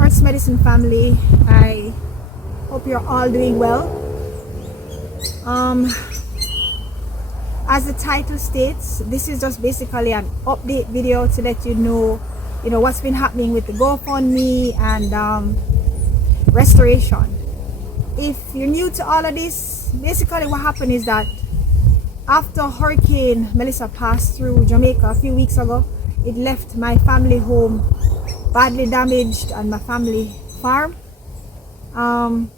Earth's Medicine family. I hope you're all doing well. As the title states, this is just basically an update video to let you know what's been happening with the GoFundMe and restoration. If you're new to all of this, basically what happened is that after Hurricane Melissa passed through Jamaica a few weeks ago, it left my family home badly damaged and my family farm. And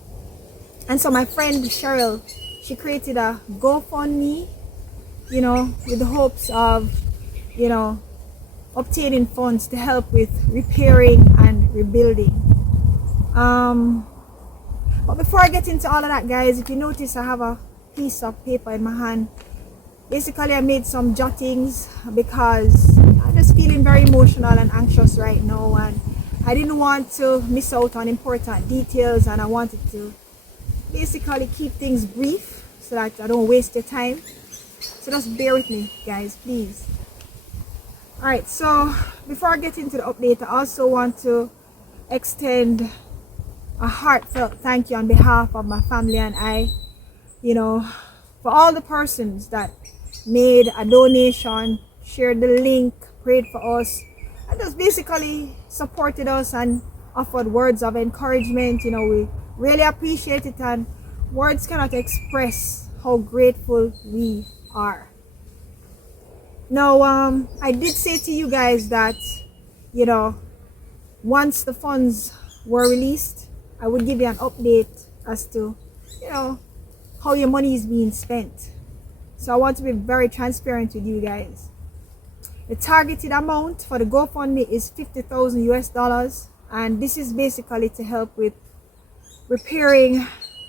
so my friend Cheryl, she created a GoFundMe, with the hopes of, obtaining funds to help with repairing and rebuilding. But before I get into all of that, guys, if you notice, I have a piece of paper in my hand. Basically, I made some jottings because I'm just feeling very emotional and anxious right now, and I didn't want to miss out on important details, and I wanted to basically keep things brief so that I don't waste your time. So just bear with me, guys, please. Alright, so before I get into the update, I also want to extend a heartfelt thank you on behalf of my family and I, for all the persons that made a donation, shared the link, prayed for us, and just basically supported us and offered words of encouragement. We really appreciate it, and words cannot express how grateful we are. Now, I did say to you guys that, once the funds were released, I would give you an update as to, how your money is being spent. So I want to be very transparent with you guys. The targeted amount for the GoFundMe is $50,000 US, and this is basically to help with repairing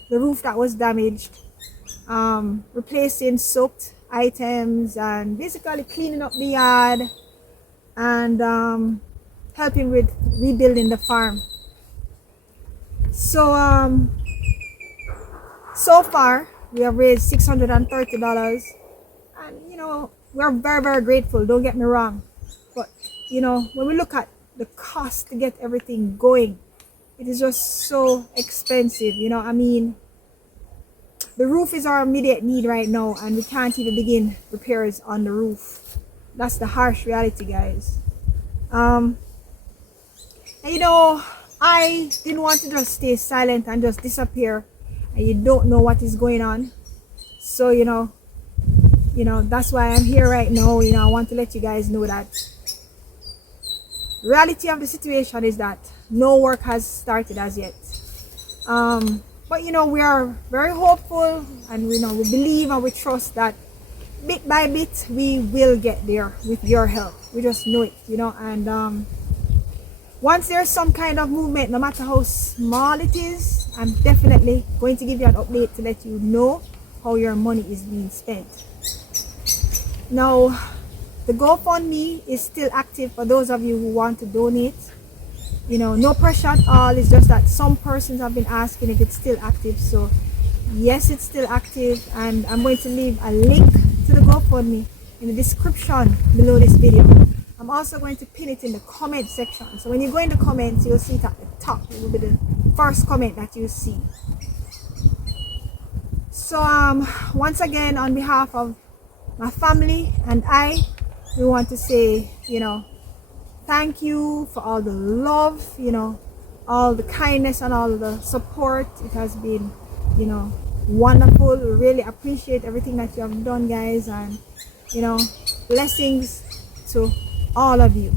the roof that was damaged, replacing soaked items, and basically cleaning up the yard and helping with rebuilding the farm. So so far we have raised $630, and we're very, very grateful, don't get me wrong, but when we look at the cost to get everything going, it is just so expensive. The roof is our immediate need right now, and we can't even begin repairs on the roof. That's the harsh reality, guys. And I didn't want to just stay silent and just disappear and you don't know what is going on. So that's why I'm here right now. I want to let you guys know that reality of the situation is that no work has started as yet. But we are very hopeful, and we believe and we trust that bit by bit we will get there with your help. We just know it, and once there's some kind of movement, no matter how small it is, I'm definitely going to give you an update to let you know how your money is being spent. Now, the GoFundMe is still active for those of you who want to donate. No pressure at all. It's just that some persons have been asking if it's still active. So yes, it's still active, and I'm going to leave a link to the GoFundMe in the description below this video. I'm also going to pin it in the comment section, so when you go in the comments, you'll see it at the top. It will be the first comment that you see. So once again, on behalf of my family and I, we want to say thank you for all the love, all the kindness and all the support. It has been wonderful. We really appreciate everything that you have done, guys, and blessings to all of you.